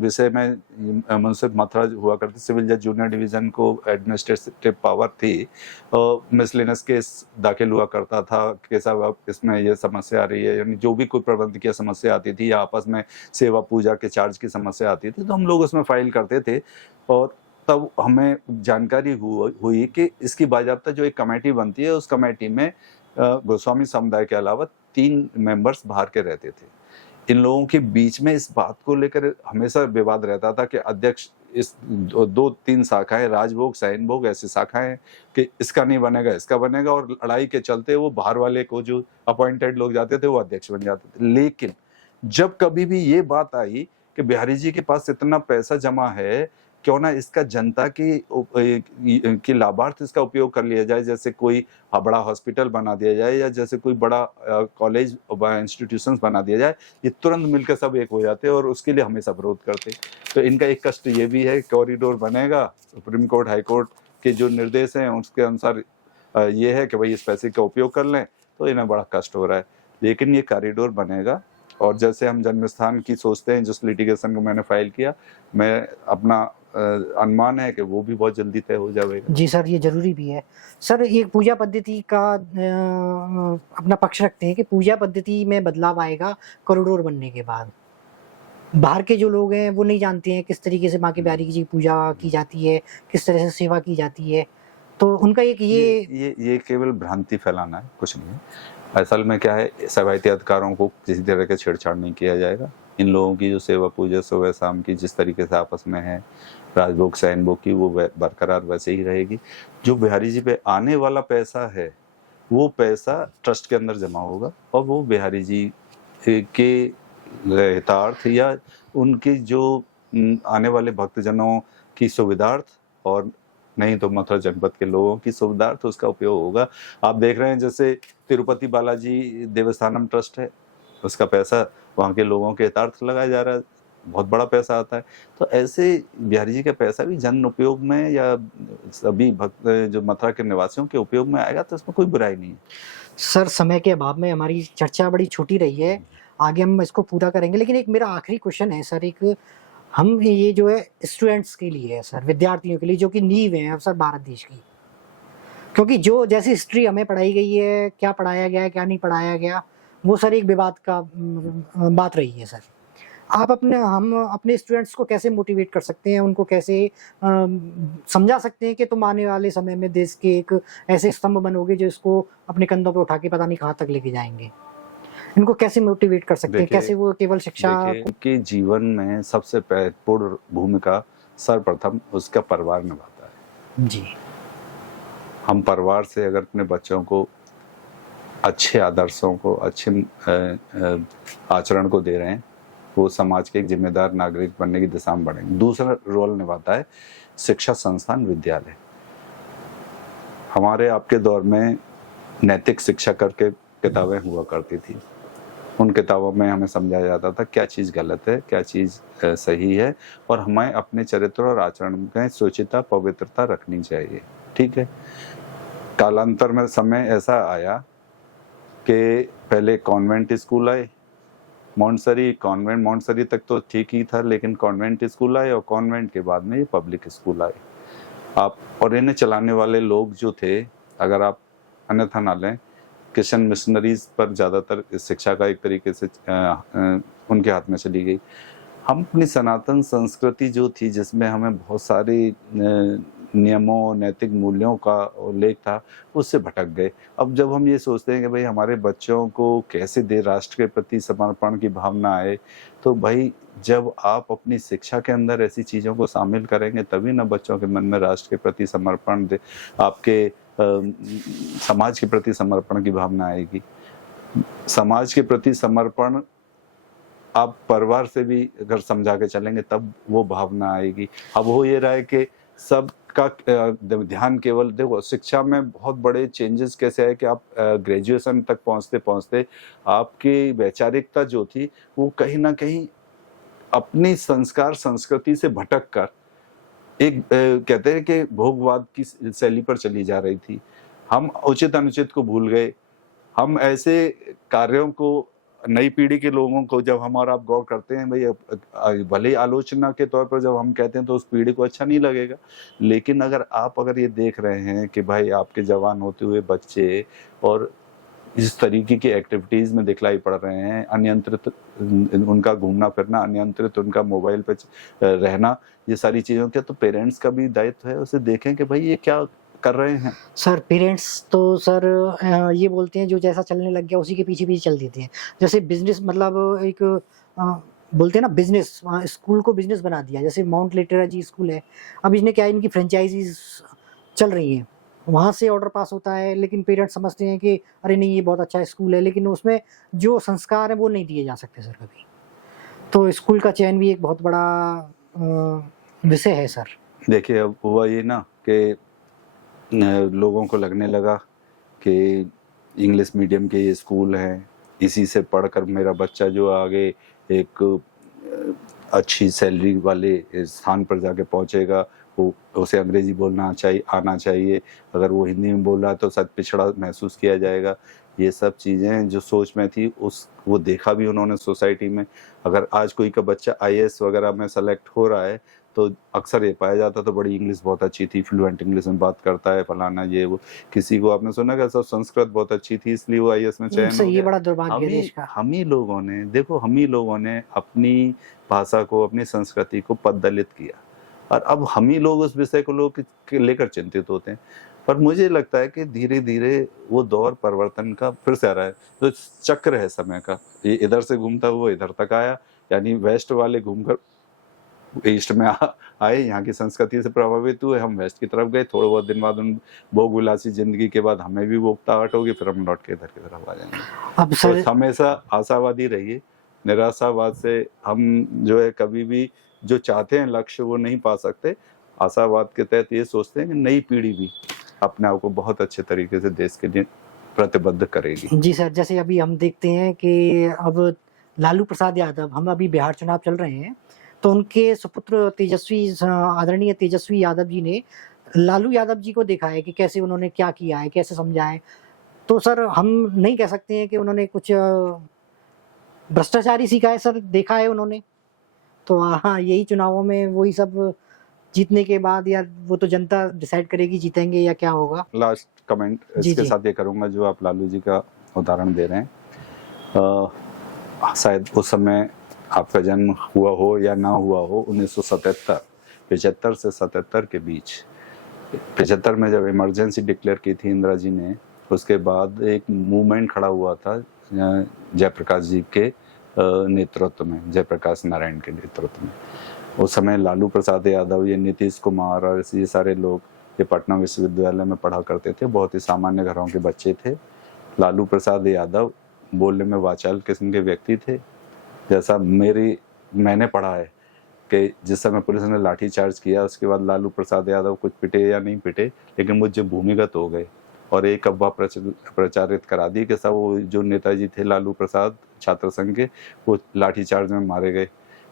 विषय में मुंसिफ मथुरा हुआ करते, सिविल जज जूनियर डिवीजन को एडमिनिस्ट्रेटिव पावर थी, मिसलेनियस केस दाखिल हुआ करता था कि साहब अब इसमें ये समस्या आ रही है, यानी जो भी कोई प्रबंधकीय समस्या आती थी या आपस में सेवा पूजा के चार्ज की समस्या आती थी, तो हम लोग उसमें फाइल करते थे। और तब हमें जानकारी हुई कि इसकी बाजाबता जो एक कमेटी बनती है, उस कमेटी में गोस्वामी समुदाय के अलावा 3 मेंबर्स बाहर के रहते थे। इन लोगों के बीच में इस बात को लेकर हमेशा विवाद रहता था कि अध्यक्ष इस 2-3 शाखाएं, राजभोग शयन भोग ऐसी शाखाएं कि इसका नहीं बनेगा, इसका बनेगा, और लड़ाई के चलते वो बाहर वाले को जो अपॉइंटेड लोग जाते थे वो अध्यक्ष बन जाते थे। लेकिन जब कभी भी ये बात आई कि बिहारी जी के पास इतना पैसा जमा है, क्यों ना इसका जनता की लाभार्थ इसका उपयोग कर लिया जाए, जैसे कोई बड़ा हॉस्पिटल बना दिया जाए या जैसे कोई बड़ा कॉलेज इंस्टीट्यूशंस बना दिया जाए, ये तुरंत मिलकर सब एक हो जाते और उसके लिए हमेशा विरोध करते। तो इनका एक कष्ट ये भी है, कॉरिडोर बनेगा, सुप्रीम कोर्ट हाई कोर्ट के जो निर्देश हैं उसके अनुसार ये है कि भाई इस पैसे का उपयोग कर लें, तो इन्हें बड़ा कष्ट हो रहा है। लेकिन ये कॉरिडोर बनेगा, और जैसे हम जन्म स्थान की सोचते हैं, जिस लिटिगेशन को मैंने फाइल किया, मैं अपना अनुमान है कि वो भी बहुत जल्दी तय हो जाएगा। जी सर, ये जरूरी भी है। सर, ये पूजा पद्धति का अपना पक्ष रखते हैं कि पूजा पद्धति में बदलाव आएगा कॉरिडोर बनने के बाद। बाहर के जो लोग हैं वो नहीं जानते हैं किस तरीके से माँ के बिहारी जी की पूजा की जाती है, किस तरह से सेवा की जाती है, तो उनका एक ये केवल भ्रांति फैलाना है, कुछ नहीं है। असल में क्या है, सेवायती अधिकारों को किसी तरह के छेड़छाड़ नहीं किया जाएगा। इन लोगों की जो सेवा पूजा सुबह शाम की जिस तरीके से आपस में है, राजभोग शयन भोग की, वो बरकरार वैसे ही रहेगी। जो बिहारी जी पे आने वाला पैसा है, वो पैसा ट्रस्ट के अंदर जमा होगा और वो बिहारी जी के हितार्थ या उनके जो आने वाले भक्तजनों की सुविधार्थ, और नहीं तो मथुरा जनपद के लोगों की सुविधार्थ उसका उपयोग होगा। आप देख रहे हैं जैसे तिरुपति बालाजी देवस्थानम ट्रस्ट है, उसका पैसा वहाँ के लोगों के हितार्थ लगाया जा रहा है, बहुत बड़ा पैसा आता है। तो ऐसे बिहारी जी का पैसा भी जन उपयोग में या सभी भक्त जो मथुरा के निवासियों के उपयोग में आएगा, तो इसमें कोई बुराई नहीं है। सर, समय के अभाव में हमारी चर्चा बड़ी छोटी रही है, आगे हम इसको पूरा करेंगे, लेकिन एक मेरा आखिरी क्वेश्चन है सर, एक हम ये जो है स्टूडेंट्स के लिए है सर, विद्यार्थियों के लिए जो कि नींव है सर भारत देश की, क्योंकि जो जैसी हिस्ट्री हमें पढ़ाई गई है, क्या पढ़ाया गया है क्या नहीं पढ़ाया गया, वो सर एक विवाद का बात रही है सर। आप हम अपने स्टूडेंट्स को कैसे मोटिवेट कर सकते हैं, उनको कैसे समझा सकते हैं कि तुम आने वाले समय में देश के एक ऐसे स्तंभ बनोगे जो इसको अपने कंधों पर उठा के पता नहीं कहाँ तक लेके जाएंगे, इनको कैसे मोटिवेट कर सकते हैं, कैसे वो केवल शिक्षा के जीवन में सबसे महत्वपूर्ण भूमिका सर्वप्रथम उसका परिवार निभाता है। जी, हम परिवार से अगर अपने बच्चों को अच्छे आदर्शों को, अच्छे आचरण को दे रहे हैं, वो समाज के एक जिम्मेदार नागरिक बनने की दिशा में बढ़ेंगे। दूसरा रोल निभाता है शिक्षा संस्थान, विद्यालय। हमारे आपके दौर में नैतिक शिक्षा करके किताबें हुआ करती थी। उन किताबों में हमें समझाया जाता था क्या चीज़ गलत है, क्या चीज़ सही है, और हमें अपने चरित्र और आचरण में शुचिता, पवित्रता रखनी चाहिए। ठीक है। कालांतर में समय ऐसा आया कि पहले कॉन्वेंट स्कूल आए, मॉन्टसरी, कॉन्वेंट, मॉन्टसरी तक तो ठीक ही था, लेकिन कॉन्वेंट स्कूल आए और कॉन्वेंट के बाद में ये पब्लिक स्कूल आए। आप और इन्हें चलाने वाले लोग जो थे, अगर आप अन्यथा ना लें, क्रिश्चियन मिशनरीज पर ज़्यादातर शिक्षा का एक तरीके से उनके हाथ में चली गई। हम अपनी सनातन संस्कृति जो थी, जिसमें हमें बहुत सारी नियमों, नैतिक मूल्यों का उल्लेख था, उससे भटक गए। अब जब हम ये सोचते हैं कि भाई हमारे बच्चों को कैसे दे, राष्ट्र के प्रति समर्पण की भावना आए, तो भाई जब आप अपनी शिक्षा के अंदर ऐसी चीज़ों को शामिल करेंगे, तभी ना बच्चों के मन में राष्ट्र के प्रति समर्पण दे, आपके समाज के प्रति समर्पण की भावना आएगी। समाज के प्रति समर्पण आप परिवार से भी अगर समझा के चलेंगे, तब वो भावना आएगी। अब हो ये रहा है कि सबका ध्यान केवल, देखो शिक्षा में बहुत बड़े चेंजेस कैसे आए कि आप ग्रेजुएशन तक पहुंचते पहुंचते आपकी वैचारिकता जो थी वो कहीं ना कहीं अपनी संस्कार संस्कृति से भटक कर एक कहते हैं कि भोगवाद की शैली पर चली जा रही थी। हम उचित अनुचित को भूल गए, हम ऐसे कार्यों को नई पीढ़ी के लोगों को जब हम और आप गौर करते हैं भाई, भले ही आलोचना के तौर पर जब हम कहते हैं तो उस पीढ़ी को अच्छा नहीं लगेगा, लेकिन अगर ये देख रहे हैं कि भाई आपके जवान होते हुए बच्चे और इस तरीके की एक्टिविटीज में दिखलाई पड़ रहे हैं, अनियंत्रित उनका घूमना फिरना, अनियंत्रित उनका मोबाइल पे रहना, ये सारी चीजों के, तो पेरेंट्स का भी दायित्व है उसे देखें कि भाई ये क्या कर रहे हैं। सर पेरेंट्स तो सर ये बोलते हैं जो जैसा चलने लग गया उसी के पीछे पीछे चल देते हैं। जैसे बिजनेस मतलब एक बोलते हैं ना बिजनेस, स्कूल को बिजनेस बना दिया। जैसे माउंट लिटरा जी स्कूल है, अब इसने क्या, इनकी फ्रेंचाइजीज चल रही हैं, वहाँ से ऑर्डर पास होता है, लेकिन पेरेंट्स समझते हैं कि अरे नहीं ये बहुत अच्छा स्कूल है, लेकिन उसमें जो संस्कार है वो नहीं दिए जा सकते सर कभी। तो स्कूल का चयन भी एक बहुत बड़ा विषय है सर। देखिए अब हुआ ये ना कि लोगों को लगने लगा कि इंग्लिश मीडियम के ये स्कूल हैं, इसी से पढ़कर मेरा बच्चा जो आगे एक अच्छी सैलरी वाले स्थान पर जाके पहुंचेगा, वो उसे अंग्रेजी बोलना आना चाहिए, अगर वो हिंदी में बोल रहा है तो शायद पिछड़ा महसूस किया जाएगा। ये सब चीज़ें जो सोच में थी वो देखा भी उन्होंने सोसाइटी में। अगर आज कोई का बच्चा IAS वगैरह में सेलेक्ट हो रहा है तो अक्सर ये पाया जाता तो बड़ी इंग्लिश बहुत अच्छी थी, फ्लुएंट इंग्लिश में बात करता है, फलाना ये वो। किसी को आपने सुना कि सब संस्कृत बहुत अच्छी थी इसलिए वो IAS में चयन हो ये गया। बड़ा दुर्भाग्य है देश का। हम ही लोगों ने अपनी भाषा को, अपनी संस्कृति को पददलित किया, और अब हम ही लोग उस विषय को लेकर चिंतित होते हैं। पर मुझे लगता है कि धीरे धीरे वो दौर परिवर्तन का फिर से आ रहा है, जो चक्र है समय का, ये इधर से घूमता हुआ इधर तक आया, यानी वेस्ट वाले घूमकर ईस्ट में आए, यहाँ की संस्कृति से प्रभावित हुए, हम वेस्ट की तरफ गए, थोड़े बहुत दिन बाद उन भोग विलासी जिंदगी के बाद हमें भी वो उकताहट होगी, फिर हम लौट के इधर की तरफ आ जाएंगे। अब सर तो हमेशा आशावादी रहिए, निराशावाद से हम जो है कभी भी जो चाहते हैं लक्ष्य वो नहीं पा सकते। आशावाद के तहत ये सोचते हैं कि नई पीढ़ी भी अपने आप को बहुत अच्छे तरीके से देश के लिए प्रतिबद्ध करेगी। जी सर, जैसे अभी हम देखते हैं कि अब लालू प्रसाद यादव, हम अभी बिहार चुनाव चल रहे हैं, तो उनके सुपुत्र आदरणीय तेजस्वी यादव जी ने लालू यादव जी को देखा है कि कैसे उन्होंने क्या किया है, कैसे समझा है। तो सर हम नहीं कह सकते हैं कि उन्होंने कुछ भ्रष्टाचारी सीखा है सर, देखा है उन्होंने। तो हाँ, यही चुनावों में वही सब जीतने के बाद, या वो तो जनता डिसाइड करेगी जीतेंगे या क्या होगा। लास्ट कमेंट इसके साथ ये करूंगा, जो आप लालू जी का उदाहरण दे रहे हैं, शायद उस समय आपका जन्म हुआ हो या ना हुआ हो, 1975 से 77 के बीच, 75 में जब इमरजेंसी डिक्लेयर की थी इंदिरा जी ने, उसके बाद एक मूवमेंट खड़ा हुआ था जयप्रकाश जी के नेतृत्व में, जयप्रकाश नारायण के नेतृत्व में। उस समय लालू प्रसाद यादव, ये नीतीश कुमार और ये सारे लोग ये पटना विश्वविद्यालय में पढ़ा करते थे, बहुत ही सामान्य घरों के बच्चे थे। लालू प्रसाद यादव बोलने में वाचाल किस्म के व्यक्ति थे। जैसा मैंने पढ़ा है कि जिस समय पुलिस ने लाठी चार्ज किया उसके बाद लालू प्रसाद यादव कुछ पिटे या नहीं पिटे, लेकिन वो जो भूमिगत हो गए और एक अफवाह प्रचारित करा दी कि सब वो जो नेताजी थे लालू प्रसाद छात्र संघ के, वो लाठी चार्ज में मारे गए।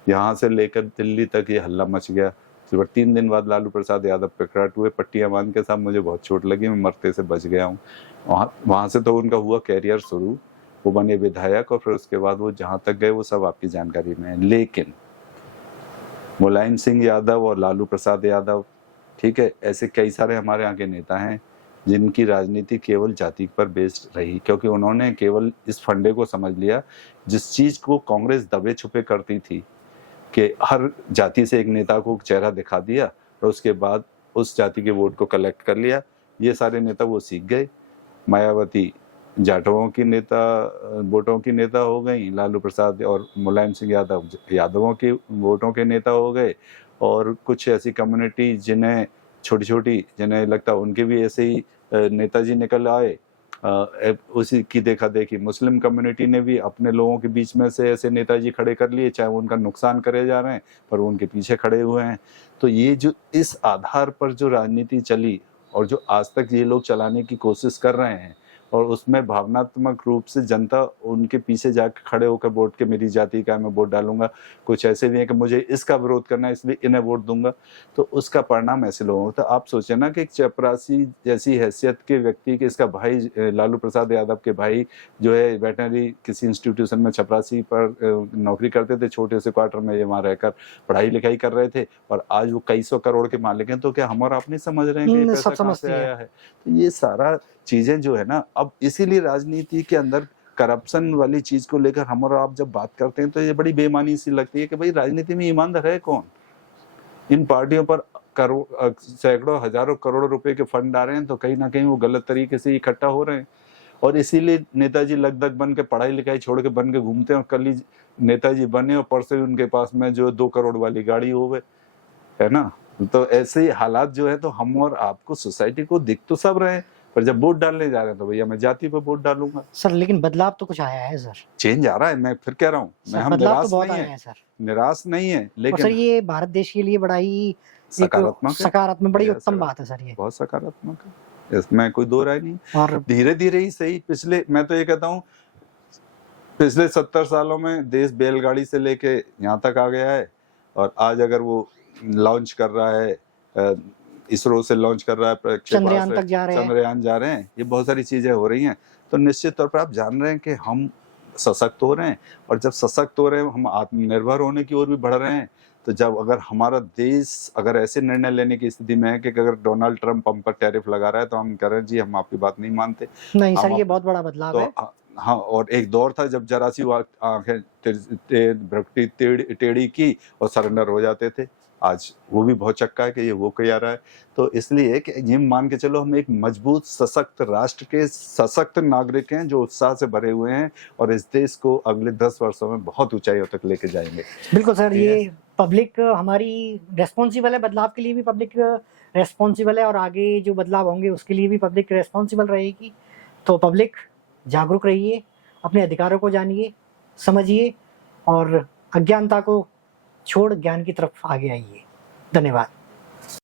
यहाँ से लेकर दिल्ली तक ये हल्ला मच गया। सिर्फ 3 दिन बाद लालू प्रसाद यादव प्रकट हुए, पट्टियां बांध के, साहब मुझे बहुत चोट लगी, मैं मरते से बच गया हूँ। वहाँ से तो उनका हुआ कैरियर शुरू, वो बने विधायक, और फिर उसके बाद वो जहाँ तक गए वो सब आपकी जानकारी में है। लेकिन मुलायम सिंह यादव और लालू प्रसाद यादव, ठीक है, ऐसे कई सारे हमारे यहाँ के नेता हैं जिनकी राजनीति केवल जाति पर बेस्ड रही, क्योंकि उन्होंने केवल इस फंडे को समझ लिया, जिस चीज को कांग्रेस दबे छुपे करती थी कि हर जाति से एक नेता को चेहरा दिखा दिया और उसके बाद उस जाति के वोट को कलेक्ट कर लिया। ये सारे नेता वो सीख गए। मायावती जाटवों की नेता, वोटों की नेता हो गई, लालू प्रसाद और मुलायम सिंह यादव यादवों के वोटों के नेता हो गए, और कुछ ऐसी कम्युनिटी जिन्हें छोटी छोटी जिन्हें लगता उनके भी ऐसे ही नेताजी निकल आए। उसी की देखा देखी मुस्लिम कम्युनिटी ने भी अपने लोगों के बीच में से ऐसे नेताजी खड़े कर लिए, चाहे वो उनका नुकसान करे जा रहे हैं पर वो उनके पीछे खड़े हुए हैं। तो ये जो इस आधार पर जो राजनीति चली और जो आज तक ये लोग चलाने की कोशिश कर रहे हैं, और उसमें भावनात्मक रूप से जनता उनके पीछे जाकर खड़े होकर वोट के मेरी जाति का मैं वोट डालूंगा, कुछ ऐसे भी है कि मुझे इसका विरोध करना है इसलिए इन्हें वोट दूंगा, तो उसका परिणाम ऐसे लोगों को। तो आप सोचे ना कि एक चपरासी जैसी हैसियत के व्यक्ति के, इसका भाई लालू प्रसाद यादव के भाई जो है वेटनरी किसी इंस्टीट्यूशन में चपरासी पर नौकरी करते थे, छोटे से क्वार्टर में ये वहाँ रहकर पढ़ाई लिखाई कर रहे थे, और आज वो कई सौ करोड़ के मालिक हैं। तो क्या हम और आप नहीं समझ रहे हैं कि पैसा कहाँ से आया है? तो ये सारा चीजें जो है ना, अब इसीलिए राजनीति के अंदर करप्शन वाली चीज को लेकर हम और आप जब बात करते हैं तो ये बड़ी बेईमानी सी लगती है कि भाई राजनीति में ईमानदार है कौन? इन पार्टियों पर करोड़ सैकड़ों हजारों करोड़ रुपए के फंड आ रहे हैं, तो कहीं ना कहीं वो गलत तरीके से इकट्ठा हो रहे हैं। और इसीलिए नेताजी लगधग बन के पढ़ाई लिखाई छोड़ के बन के घूमते हैं, और कल ही नेताजी बने और परसों ही उनके पास में जो 2 करोड़ वाली गाड़ी हो गए, है ना। तो ऐसे हालात जो है, तो हम और आपको सोसाइटी को दिख तो सब रहे हैं, पर जब वोट डालने जा रहे हैं तो भैया मैं जाति पे वोट डालूंगा। सर लेकिन बदलाव तो कुछ आया है सर, चेंज आ रहा है, मैं फिर कह रहा हूँ, मैं हम बदलाव तो निराश बहुत नहीं आया है, है सर। निराश नहीं है, और लेकिन सर ये भारत देश के लिए बड़ा ही सकारात्मक बड़ी उत्तम बात है सर, ये बहुत सकारात्मक है, इसमें कोई दो राय नहीं। और धीरे धीरे ही सही, पिछले मैं तो ये कहता हूँ पिछले 70 सालों में देश बैलगाड़ी से लेके यहाँ तक आ गया है, और आज अगर वो लॉन्च कर रहा है, इसरो से लॉन्च कर रहा है, चंद्रयान तक जा रहे हैं, चंद्रयान जा रहे हैं, ये बहुत सारी चीजें हो रही हैं, तो निश्चित तौर पर आप जान रहे हैं कि हम सशक्त हो रहे हैं। और जब सशक्त हो रहे हैं, हम आत्मनिर्भर होने की ओर भी बढ़ रहे हैं। तो जब अगर हमारा देश अगर ऐसे निर्णय लेने की स्थिति में है कि अगर डोनाल्ड ट्रंप हम पर टैरिफ लगा रहा है, तो हम कह रहे हैं जी हम आपकी बात नहीं मानते। नहीं सर, ये बहुत बड़ा बदलाव है। हाँ, और एक दौर था जब जरा सी आंखें टेढ़ी की और सरेंडर हो जाते थे। आज वो भी बहुत चक्का है कि ये वो क्या रहा है। तो इसलिए कि ये मान के चलो हम एक मजबूत सशक्त राष्ट्र के सशक्त नागरिक हैं जो उत्साह से भरे हुए हैं, और इस देश को अगले 10 वर्षों में बहुत ऊंचाइयों तक लेके जाएंगे। बिल्कुल सर, ये पब्लिक हमारी रेस्पॉन्सिबल है, बदलाव के लिए भी पब्लिक रेस्पॉन्सिबल है, और आगे जो बदलाव होंगे उसके लिए भी पब्लिक रेस्पॉन्सिबल रहेगी। तो पब्लिक जागरूक रहिए, अपने अधिकारों को जानिए, समझिए, और अज्ञानता को छोड़ ज्ञान की तरफ आगे आइए। धन्यवाद।